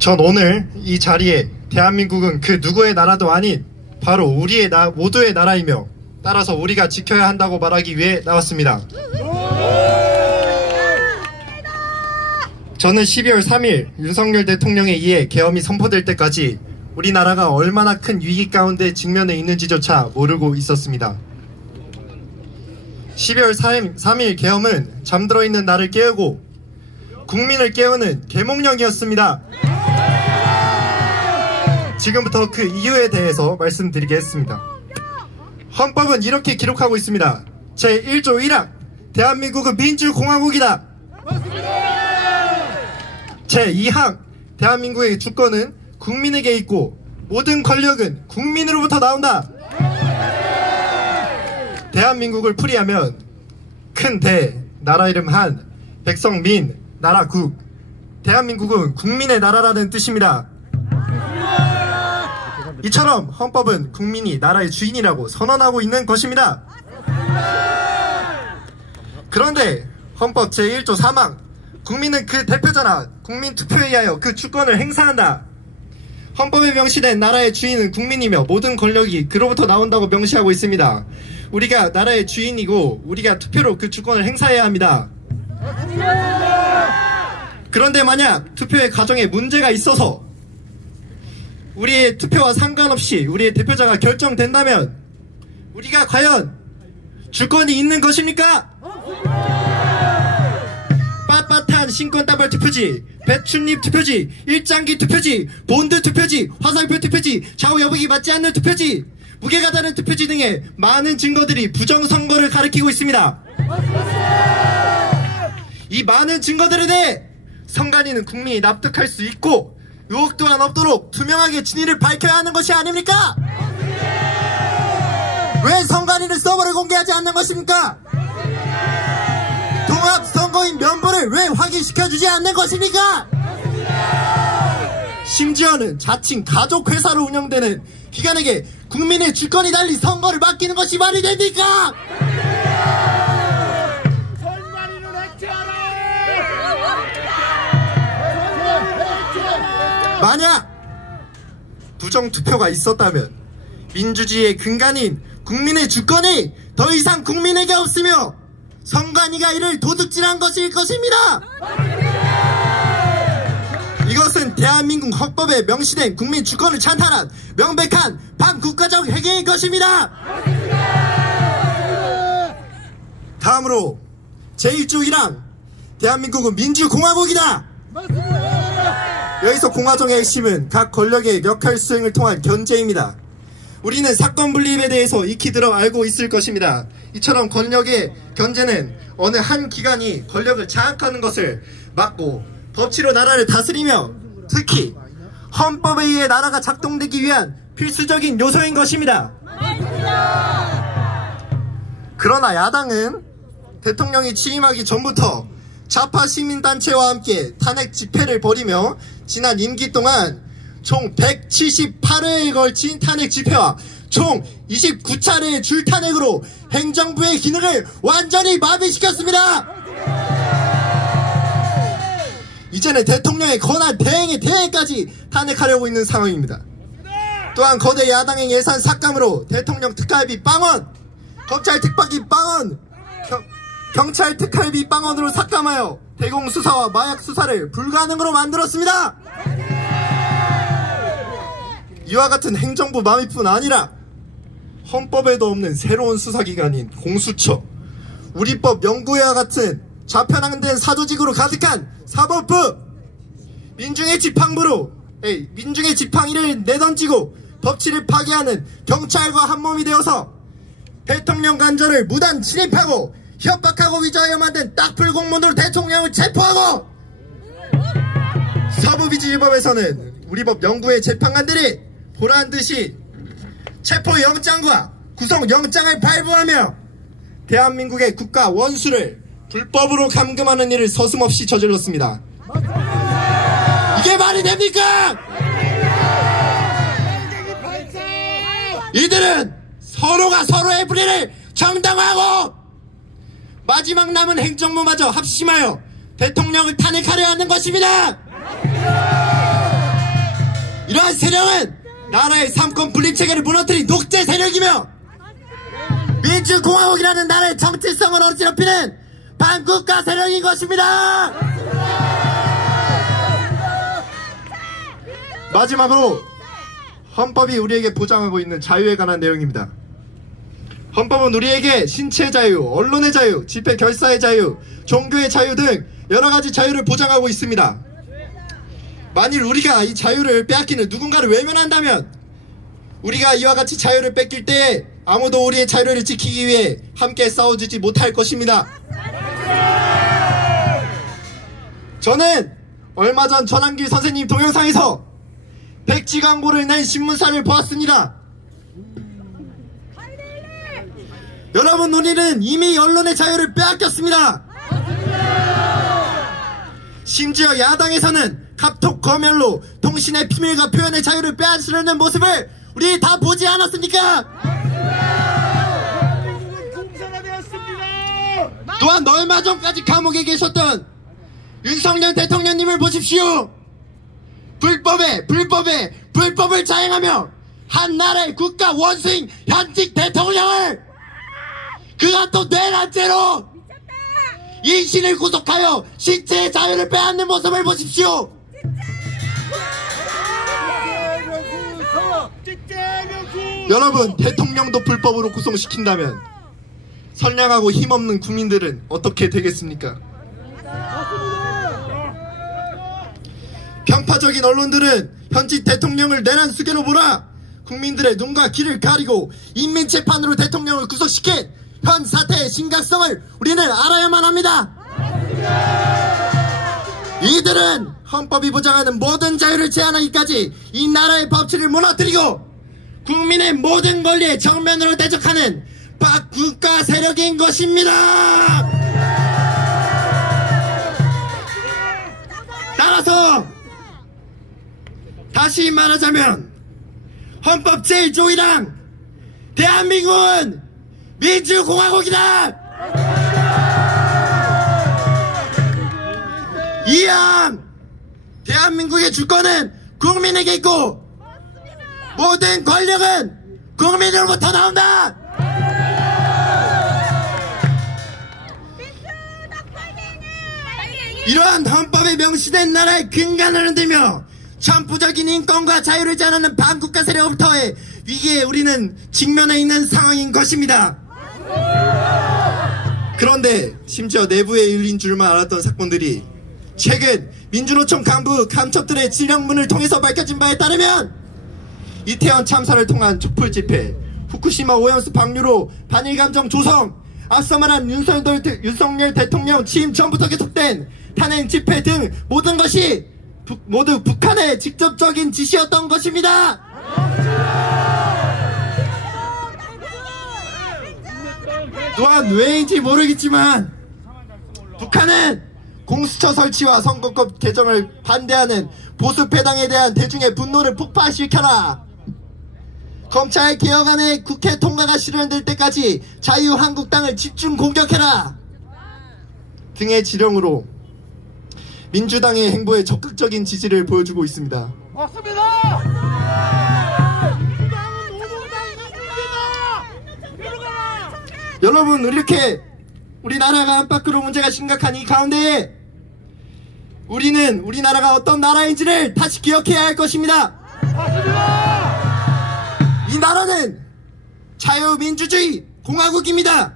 전 오늘 이 자리에 대한민국은 그 누구의 나라도 아닌 바로 우리의 모두의 나라이며 따라서 우리가 지켜야 한다고 말하기 위해 나왔습니다. 저는 12월 3일 윤석열 대통령에 의해 계엄이 선포될 때까지 우리나라가 얼마나 큰 위기 가운데 직면해 있는지조차 모르고 있었습니다. 12월 3일 계엄은 잠들어 있는 나를 깨우고 국민을 깨우는 계몽령이었습니다. 지금부터 그 이유에 대해서 말씀드리겠습니다. 헌법은 이렇게 기록하고 있습니다. 제1조 1항 대한민국은 민주공화국이다. 제2항 대한민국의 주권은 국민에게 있고 모든 권력은 국민으로부터 나온다. 대한민국을 풀이하면 큰 대, 나라 이름 한, 백성 민, 나라 국. 대한민국은 국민의 나라라는 뜻입니다. 이처럼 헌법은 국민이 나라의 주인이라고 선언하고 있는 것입니다. 그런데 헌법 제1조 3항 국민은 그 대표자나 국민 투표에 의하여 그 주권을 행사한다. 헌법에 명시된 나라의 주인은 국민이며 모든 권력이 그로부터 나온다고 명시하고 있습니다. 우리가 나라의 주인이고 우리가 투표로 그 주권을 행사해야 합니다. 그런데 만약 투표의 과정에 문제가 있어서 우리의 투표와 상관없이 우리의 대표자가 결정된다면 우리가 과연 주권이 있는 것입니까? 빳빳한 신권다발 투표지, 배춧잎 투표지, 일장기 투표지, 본드 투표지, 화살표 투표지, 좌우 여북이 맞지 않는 투표지, 무게가 다른 투표지 등의 많은 증거들이 부정선거를 가리키고 있습니다. 이 많은 증거들에 대해 선관위는 국민이 납득할 수 있고 의혹 또한 없도록 투명하게 진위를 밝혀야 하는 것이 아닙니까? 왜 선관위는 서버를 공개하지 않는 것입니까? 통합선거인 면보를 왜 확인시켜주지 않는 것입니까? 심지어는 자칭 가족회사로 운영되는 기관에게 국민의 주권이 달린 선거를 맡기는 것이 말이 됩니까? 만약 부정투표가 있었다면 민주주의의 근간인 국민의 주권이 더 이상 국민에게 없으며 선관위가 이를 도둑질한 것일 것입니다. 이것은 대한민국 헌법에 명시된 국민 주권을 찬탈한 명백한 반국가적 행위인 것입니다. 다음으로 제1조 1항 대한민국은 민주공화국이다. 여기서 공화정의 핵심은 각 권력의 역할 수행을 통한 견제입니다. 우리는 사건 분립에 대해서 익히 들어 알고 있을 것입니다. 이처럼 권력의 견제는 어느 한 기관이 권력을 장악하는 것을 막고 법치로 나라를 다스리며 특히 헌법에 의해 나라가 작동되기 위한 필수적인 요소인 것입니다. 그러나 야당은 대통령이 취임하기 전부터 좌파 시민단체와 함께 탄핵 집회를 벌이며 지난 임기 동안 총 178회에 걸친 탄핵 집회와 총 29차례의 줄탄핵으로 행정부의 기능을 완전히 마비시켰습니다. 이제는 대통령의 권한 대행의 대행까지 탄핵하려고 있는 상황입니다. 또한 거대 야당의 예산 삭감으로 대통령 특활비 빵원, 검찰 특파기 빵원, 경찰 특활비 빵원으로 삭감하여 대공수사와 마약수사를 불가능으로 만들었습니다. 이와 같은 행정부 마비뿐 아니라 헌법에도 없는 새로운 수사기관인 공수처, 우리법 연구회와 같은 좌편향된 사조직으로 가득한 사법부, 민중의 지팡이를 내던지고 법치를 파괴하는 경찰과 한몸이 되어서 대통령 관저를 무단 침입하고 협박하고 위조하여 만든 딱풀 공무원으로 대통령을 체포하고, 서부비주일법에서는 우리법 연구회 재판관들이 보란듯이 체포영장과 구속영장을 발부하며 대한민국의 국가 원수를 불법으로 감금하는 일을 서슴없이 저질렀습니다. 이게 말이 됩니까? 이들은 서로가 서로의 불의를 정당화하고 마지막 남은 행정부마저 합심하여 대통령을 탄핵하려 하는 것입니다. 이러한 세력은 나라의 삼권 분립 체계를 무너뜨린 독재 세력이며 민주공화국이라는 나라의 정체성을 어지럽히는 반국가 세력인 것입니다. 마지막으로 헌법이 우리에게 보장하고 있는 자유에 관한 내용입니다. 헌법은 우리에게 신체의 자유, 언론의 자유, 집회 결사의 자유, 종교의 자유 등 여러가지 자유를 보장하고 있습니다. 만일 우리가 이 자유를 빼앗기는 누군가를 외면한다면 우리가 이와 같이 자유를 뺏길 때 아무도 우리의 자유를 지키기 위해 함께 싸워주지 못할 것입니다. 저는 얼마 전 전한길 선생님 동영상에서 백지 광고를 낸 신문사를 보았습니다. 여러분, 우리는 이미 언론의 자유를 빼앗겼습니다. 심지어 야당에서는 카톡 검열로 통신의 비밀과 표현의 자유를 빼앗으려는 모습을 우리 다 보지 않았습니까? 또한 얼마 전까지 감옥에 계셨던 윤석열 대통령님을 보십시오. 불법을 자행하며 한 나라의 국가 원수인 현직 대통령을 그가 또 내란죄로 인신을 구속하여 신체의 자유를 빼앗는 모습을 보십시오. 여러분, 대통령도 불법으로 구속시킨다면 선량하고 힘없는 국민들은 어떻게 되겠습니까? 편파적인 언론들은 현직 대통령을 내란 수괴로 몰아 국민들의 눈과 귀를 가리고 인민재판으로 대통령을 구속시킨 현 사태의 심각성을 우리는 알아야만 합니다. 이들은 헌법이 보장하는 모든 자유를 제한하기까지 이 나라의 법치를 무너뜨리고 국민의 모든 권리에 정면으로 대적하는 반국가 세력인 것입니다. 따라서 다시 말하자면 헌법 제1조이랑 대한민국은 민주공화국이다. 이항 대한민국의 주권은 국민에게 있고 모든 권력은 국민으로부터 나온다. 이러한 헌법에 명시된 나라의 근간을 흔들며 천부적인 인권과 자유를 제한하는 반국가 세력으로부터의 위기에 우리는 직면해 있는 상황인 것입니다. 그런데 심지어 내부에 열린 줄만 알았던 사건들이 최근 민주노총 간부 간첩들의 지령문을 통해서 밝혀진 바에 따르면 이태원 참사를 통한 촛불집회, 후쿠시마 오염수 방류로 반일감정 조성, 앞서 말한 윤석열 대통령 취임 전부터 계속된 탄핵 집회 등 모든 것이 모두 북한의 직접적인 지시였던 것입니다. 또한 왜인지 모르겠지만 북한은 공수처 설치와 선거법 개정을 반대하는 보수패당에 대한 대중의 분노를 폭발시켜라, 검찰 개혁안의 국회 통과가 실현될 때까지 자유한국당을 집중 공격해라 등의 지령으로 민주당의 행보에 적극적인 지지를 보여주고 있습니다. 맞습니다. 여러분, 이렇게 우리나라가 안팎으로 문제가 심각한 이 가운데 우리는 우리나라가 어떤 나라인지를 다시 기억해야 할 것입니다. 맞습니다. 이 나라는 자유민주주의 공화국입니다.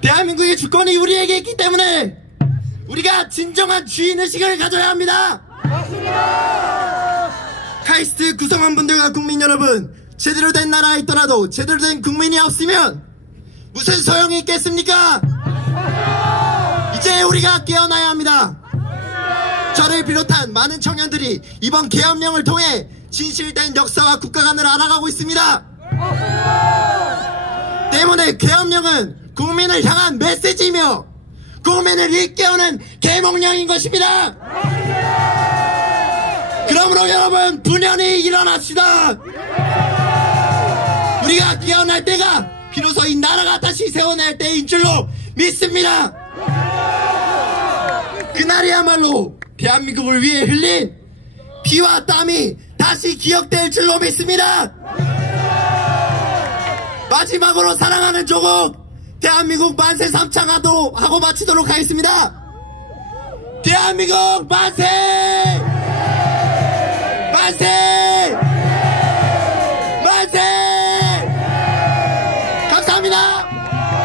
대한민국의 주권이 우리에게 있기 때문에 우리가 진정한 주인의식을 가져야 합니다. 맞습니다. 카이스트 구성원분들과 국민 여러분, 제대로 된 나라에 있더라도 제대로 된 국민이 없으면 무슨 소용이 있겠습니까? 이제 우리가 깨어나야 합니다. 저를 비롯한 많은 청년들이 이번 계엄령을 통해 진실된 역사와 국가관을 알아가고 있습니다. 때문에 계엄령은 국민을 향한 메시지이며 국민을 일깨우는 계몽령인 것입니다. 그러므로 여러분, 분연히 일어납시다. 우리가 깨어날 때가 비로소 이 나라가 다시 세워낼 때인 줄로 믿습니다. 그날이야말로 대한민국을 위해 흘린 피와 땀이 다시 기억될 줄로 믿습니다. 마지막으로 사랑하는 조국 대한민국 만세 삼창하도 하고 마치도록 하겠습니다. 대한민국 만세! 만세!